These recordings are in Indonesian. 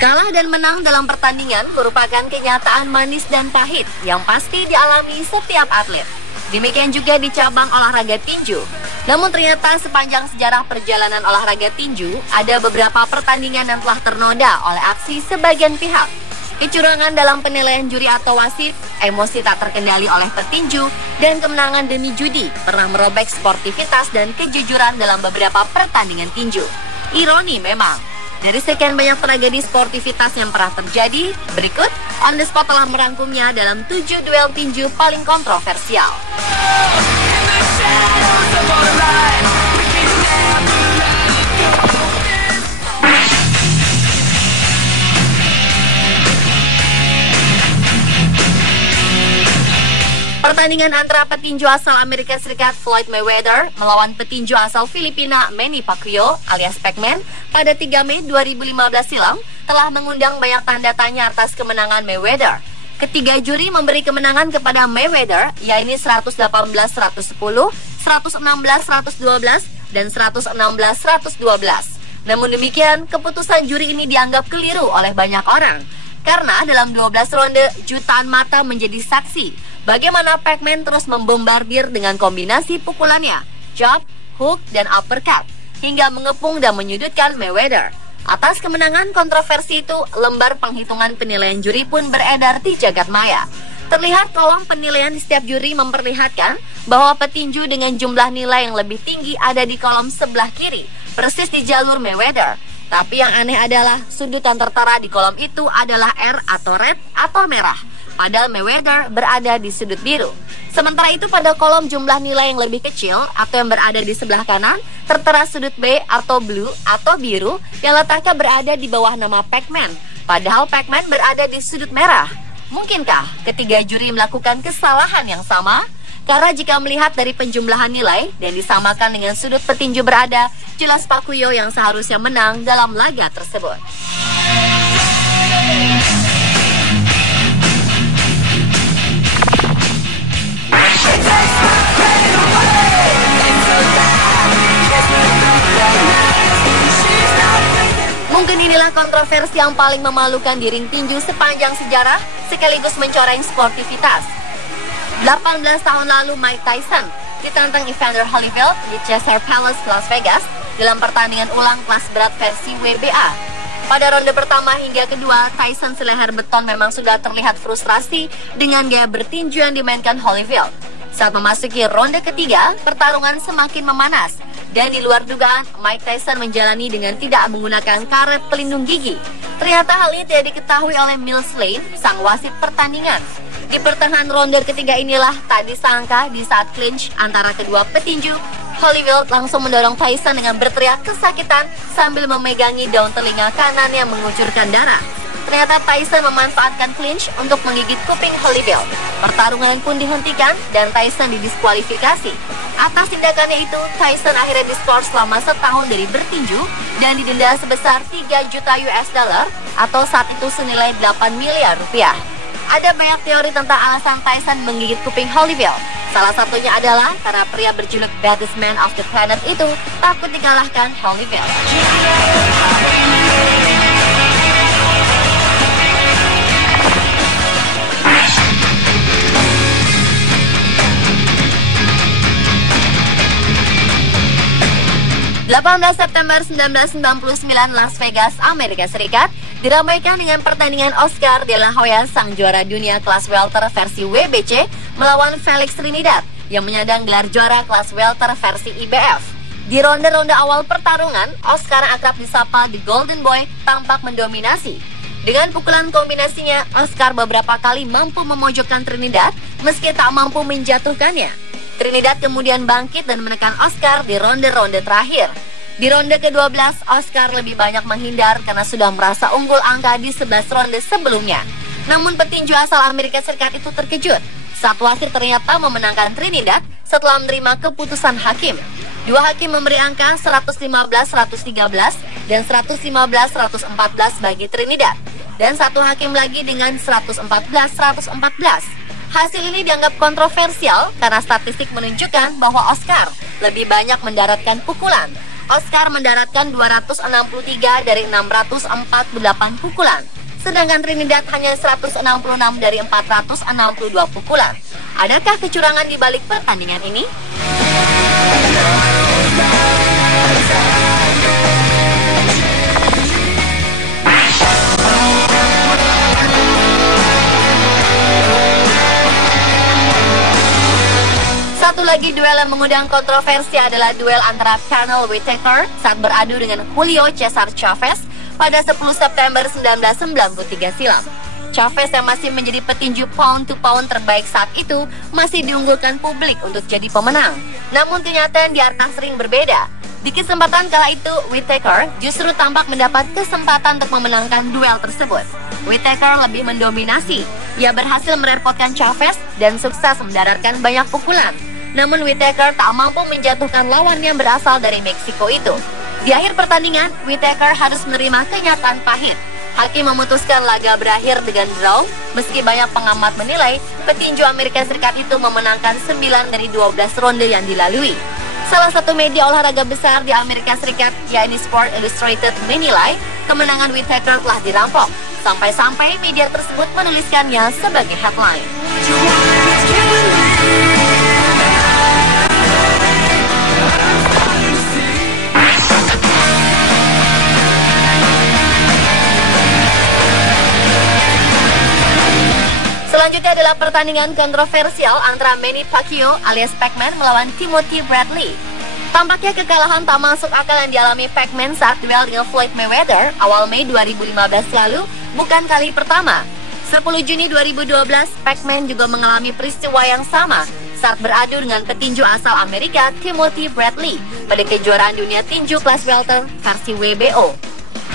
Kalah dan menang dalam pertandingan merupakan kenyataan manis dan pahit yang pasti dialami setiap atlet. Demikian juga di cabang olahraga tinju. Namun ternyata sepanjang sejarah perjalanan olahraga tinju, ada beberapa pertandingan yang telah ternoda oleh aksi sebagian pihak. Kecurangan dalam penilaian juri atau wasit, emosi tak terkendali oleh petinju, dan kemenangan demi judi pernah merobek sportivitas dan kejujuran dalam beberapa pertandingan tinju. Ironi memang. Dari sekian banyak tragedi sportivitas yang pernah terjadi, berikut On The Spot telah merangkumnya dalam 7 duel tinju paling kontroversial. Pertandingan antara petinju asal Amerika Serikat Floyd Mayweather melawan petinju asal Filipina Manny Pacquiao alias Pac-Man pada 3 Mei 2015 silam telah mengundang banyak tanda tanya atas kemenangan Mayweather. Ketiga juri memberi kemenangan kepada Mayweather, yaitu 118-110, 116-112, dan 116-112. Namun demikian, keputusan juri ini dianggap keliru oleh banyak orang. Karena dalam 12 ronde, jutaan mata menjadi saksi bagaimana Pac-Man terus membombardir dengan kombinasi pukulannya, jab, hook, dan uppercut, hingga mengepung dan menyudutkan Mayweather. Atas kemenangan kontroversi itu, lembar penghitungan penilaian juri pun beredar di jagat maya. Terlihat kolom penilaian di setiap juri memperlihatkan bahwa petinju dengan jumlah nilai yang lebih tinggi ada di kolom sebelah kiri, persis di jalur Mayweather. Tapi yang aneh adalah sudut yang tertera di kolom itu adalah R atau red atau merah, padahal Mayweather berada di sudut biru. Sementara itu pada kolom jumlah nilai yang lebih kecil atau yang berada di sebelah kanan tertera sudut B atau blue atau biru yang letaknya berada di bawah nama Pac-Man, padahal Pac-Man berada di sudut merah. Mungkinkah ketiga juri melakukan kesalahan yang sama? Karena jika melihat dari penjumlahan nilai dan disamakan dengan sudut petinju berada, jelas Pacquiao yang seharusnya menang dalam laga tersebut. Mungkin inilah kontroversi yang paling memalukan di ring tinju sepanjang sejarah, sekaligus mencoreng sportivitas. 18 tahun lalu Mike Tyson ditantang Evander Holyfield di Caesars Palace, Las Vegas dalam pertandingan ulang kelas berat versi WBA. Pada ronde pertama hingga kedua, Tyson seleher beton memang sudah terlihat frustrasi dengan gaya bertinju yang dimainkan Holyfield. Saat memasuki ronde ketiga, pertarungan semakin memanas. Dan di luar dugaan, Mike Tyson menjalani dengan tidak menggunakan karet pelindung gigi. Ternyata hal ini tidak diketahui oleh Mills Lane, sang wasit pertandingan. Di pertengahan ronde ketiga inilah tak disangka di saat clinch antara kedua petinju, Holyfield langsung mendorong Tyson dengan berteriak kesakitan sambil memegangi daun telinga kanan yang mengucurkan darah. Ternyata Tyson memanfaatkan clinch untuk menggigit kuping Holyfield. Pertarungan pun dihentikan dan Tyson didiskualifikasi. Atas tindakannya itu, Tyson akhirnya diskor selama setahun dari bertinju dan didenda sebesar 3 juta US dollar atau saat itu senilai 8 miliar rupiah. Ada banyak teori tentang alasan Tyson menggigit kuping Holyfield. Salah satunya adalah karena pria berjuluk Baddest Man of the Planet itu takut dikalahkan Holyfield. September 1999 Las Vegas, Amerika Serikat diramaikan dengan pertandingan Oscar de la Hoya, sang juara dunia kelas welter versi WBC melawan Felix Trinidad yang menyandang gelar juara kelas welter versi IBF. Di ronde-ronde awal pertarungan, Oscar akrab disapa The Golden Boy tampak mendominasi. Dengan pukulan kombinasinya, Oscar beberapa kali mampu memojokkan Trinidad meski tak mampu menjatuhkannya. Trinidad kemudian bangkit dan menekan Oscar di ronde-ronde terakhir. Di ronde ke-12, Oscar lebih banyak menghindar karena sudah merasa unggul angka di 11 ronde sebelumnya. Namun petinju asal Amerika Serikat itu terkejut saat wasit ternyata memenangkan Trinidad setelah menerima keputusan hakim. Dua hakim memberi angka 115-113 dan 115-114 bagi Trinidad, dan satu hakim lagi dengan 114-114. Hasil ini dianggap kontroversial karena statistik menunjukkan bahwa Oscar lebih banyak mendaratkan pukulan. Oscar mendaratkan 263 dari 648 pukulan, sedangkan Trinidad hanya 166 dari 462 pukulan. Adakah kecurangan di balik pertandingan ini? Satu lagi duel yang mengundang kontroversi adalah duel antara Pernell Whitaker saat beradu dengan Julio Cesar Chavez pada 10 September 1993 silam. Chavez yang masih menjadi petinju pound-to-pound terbaik saat itu masih diunggulkan publik untuk jadi pemenang. Namun ternyata yang di atas ring berbeda. Di kesempatan kala itu, Whitaker justru tampak mendapat kesempatan untuk memenangkan duel tersebut. Whitaker lebih mendominasi. Ia berhasil merepotkan Chavez dan sukses mendaratkan banyak pukulan. Namun Whitaker tak mampu menjatuhkan lawan yang berasal dari Meksiko itu. Di akhir pertandingan, Whitaker harus menerima kenyataan pahit. Hakim memutuskan laga berakhir dengan draw, meski banyak pengamat menilai petinju Amerika Serikat itu memenangkan 9 dari 12 ronde yang dilalui. Salah satu media olahraga besar di Amerika Serikat, yakni Sport Illustrated, menilai kemenangan Whitaker telah dirampok. Sampai-sampai media tersebut menuliskannya sebagai headline. Selanjutnya adalah pertandingan kontroversial antara Manny Pacquiao alias Pac-Man melawan Timothy Bradley. Tampaknya kekalahan tak masuk akal yang dialami Pac-Man saat duel dengan Floyd Mayweather awal Mei 2015 lalu bukan kali pertama. 10 Juni 2012, Pac-Man juga mengalami peristiwa yang sama saat beradu dengan petinju asal Amerika Timothy Bradley pada kejuaraan dunia tinju kelas welter versi WBO.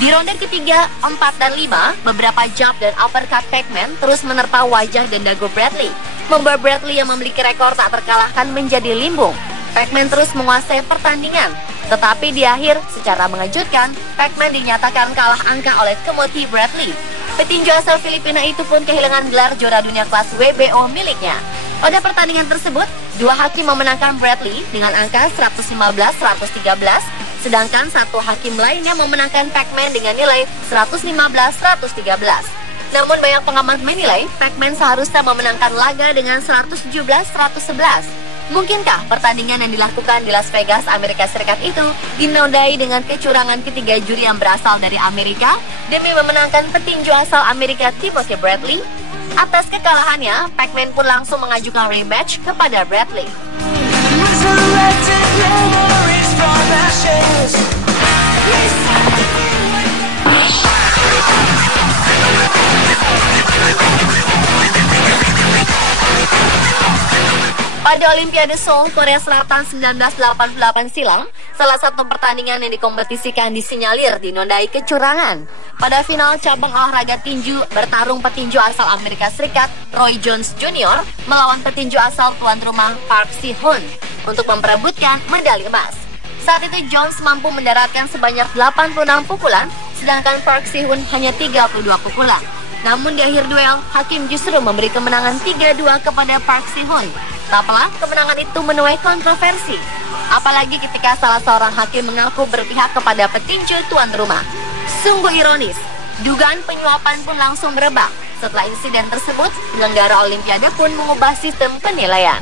Di ronde ketiga, 4 dan 5, beberapa jab dan uppercut Pac-Man terus menerpa wajah dan dagu Bradley, membuat Bradley yang memiliki rekor tak terkalahkan menjadi limbung. Pac-Man terus menguasai pertandingan, tetapi di akhir, secara mengejutkan, Pac-Man dinyatakan kalah angka oleh Timothy Bradley. Petinju asal Filipina itu pun kehilangan gelar juara dunia kelas WBO miliknya. Pada pertandingan tersebut, dua hakim memenangkan Bradley dengan angka 115-113, sedangkan satu hakim lainnya memenangkan Pac-Man dengan nilai 115-113. Namun banyak pengamat menilai Pac-Man seharusnya memenangkan laga dengan 117-111. Mungkinkah pertandingan yang dilakukan di Las Vegas, Amerika Serikat itu dinodai dengan kecurangan ketiga juri yang berasal dari Amerika demi memenangkan petinju asal Amerika Timothy Bradley? Atas kekalahannya, Pac-Man pun langsung mengajukan rematch kepada Bradley. Pada Olimpiade Seoul, Korea Selatan 1988 silam, salah satu pertandingan yang dikompetisikan disinyalir dinodai kecurangan. Pada final cabang olahraga tinju, bertarung petinju asal Amerika Serikat, Roy Jones Jr. melawan petinju asal tuan rumah Park Si-hoon untuk memperebutkan medali emas. Saat itu Jones mampu mendaratkan sebanyak 86 pukulan, sedangkan Park Si-hoon hanya 32 pukulan. Namun di akhir duel, hakim justru memberi kemenangan 3-2 kepada Park Si-hoon. Tak apalah, kemenangan itu menuai kontroversi. Apalagi ketika salah seorang hakim mengaku berpihak kepada petinju tuan rumah. Sungguh ironis, dugaan penyuapan pun langsung merebak. Setelah insiden tersebut, penyelenggara Olimpiade pun mengubah sistem penilaian.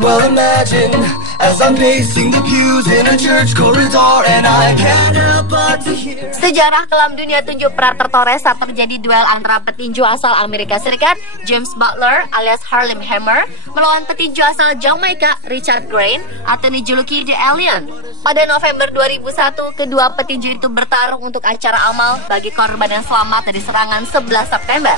Well, imagine as I'm pacing the pews in a church corridor and I can't help but to hear. Sejarah kelam dunia tunjuk pernah tertoreh saat terjadi duel antara petinju asal Amerika Serikat James Butler alias Harlem Hammer melawan petinju asal Jamaika Richard Grant atau dijuluki The Alien. Pada November 2001, kedua petinju itu bertarung untuk acara amal bagi korban yang selamat dari serangan 11 September.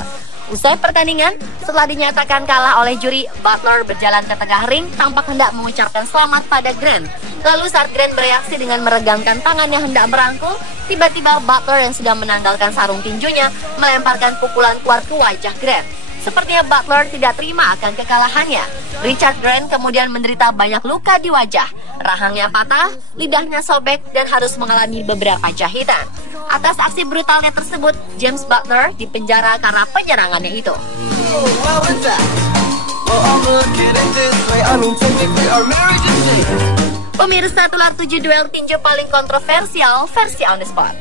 Usai pertandingan, setelah dinyatakan kalah oleh juri, Butler berjalan ke tengah ring tampak hendak mengucapkan selamat pada Grant. Lalu saat Grant bereaksi dengan meregangkan tangannya hendak merangkul, tiba-tiba Butler yang sedang menanggalkan sarung tinjunya melemparkan pukulan kuat ke wajah Grant. Sepertinya Butler tidak terima akan kekalahannya. Richard Grant kemudian menderita banyak luka di wajah. Rahangnya patah, lidahnya sobek, dan harus mengalami beberapa jahitan. Atas aksi brutalnya tersebut, James Butler dipenjara karena penyerangannya itu. Pemirsa, itulah 7 duel tinju paling kontroversial versi On The Spot.